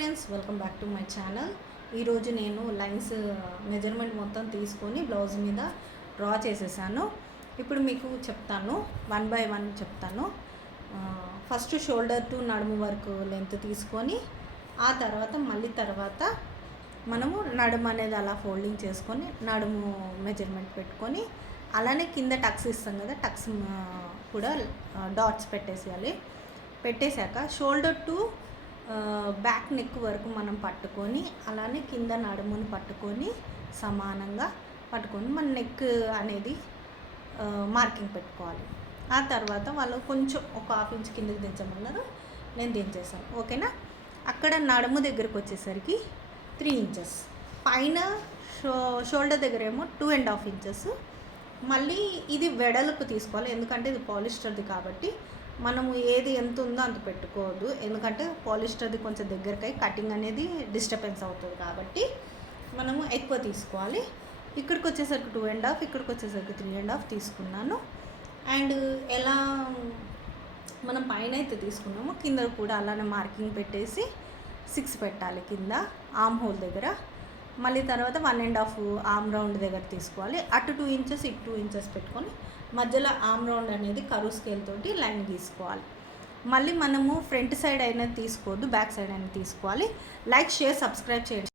Friends, welcome back to my channel. ఈరోజు నేను lines measurement మొత్తం తీసుకొని బ్లౌజ్ మీద డ్రా చేసేసాను. ఇప్పుడు మీకు చెప్తాను, 1 by 1 చెప్తాను. ఫస్ట్ షోల్డర్ టు నడుము వరకు లెంత్ తీసుకొని ఆ తర్వాత మనము నడుము అనేది అలా ఫోల్డింగ్ చేసుకొని నడుము మెజర్మెంట్ పెట్టుకొని అలానే కింద టక్స్ ఇస్తాం కదా, టక్స్ కూడా డాట్స్ పెట్టేసేయాలి. పెట్టేశాక షోల్డర్ టు బ్యాక్ నెక్ వరకు మనం పట్టుకొని అలానే కింద నడుమును పట్టుకొని సమానంగా పట్టుకొని మన నెక్ అనేది మార్కింగ్ పెట్టుకోవాలి. ఆ తర్వాత వాళ్ళు కొంచెం ఒక 1/2 ఇంచ్ కిందకి దించమన్నారు, నేను దించేసాను. ఓకేనా. అక్కడ నడుము దగ్గరకు వచ్చేసరికి 3 ఇంచెస్, పైన షోల్డర్ దగ్గర ఏమో 2.5 ఇంచెస్. మళ్ళీ ఇది వెడల్పు తీసుకోవాలి, ఎందుకంటే ఇది పాలిస్టర్ది కాబట్టి మనము ఏది ఎంత ఉందో అంత పెట్టుకోవద్దు. ఎందుకంటే పాలిస్టర్ది కొంచెం దగ్గరకై కటింగ్ అనేది డిస్టర్బెన్స్ అవుతుంది కాబట్టి మనము ఎక్కువ తీసుకోవాలి. ఇక్కడికి వచ్చేసరికి 2.5, ఇక్కడికి వచ్చేసరికి 3.5 తీసుకున్నాను. అండ్ ఎలా మనం పైన అయితే తీసుకున్నామో కింద కూడా అలానే మార్కింగ్ పెట్టేసి 6 పెట్టాలి కింద ఆర్మ్ హోల్ దగ్గర. మళ్ళీ తర్వాత 1.5 ఆర్మ్ రౌండ్ దగ్గర తీసుకోవాలి. అటు 2 ఇంచెస్, ఇటు 2 ఇంచెస్ పెట్టుకొని మధ్యలో ఆర్మ్ రౌండ్ అనేది కరువు స్కేల్ తోటి లైన్ గీసుకోవాలి. మళ్ళీ మనము ఫ్రంట్ సైడ్ అయినా తీసుకోవద్దు, బ్యాక్ సైడ్ అయినా తీసుకోవాలి. లైక్, షేర్, సబ్స్క్రైబ్ చేయండి.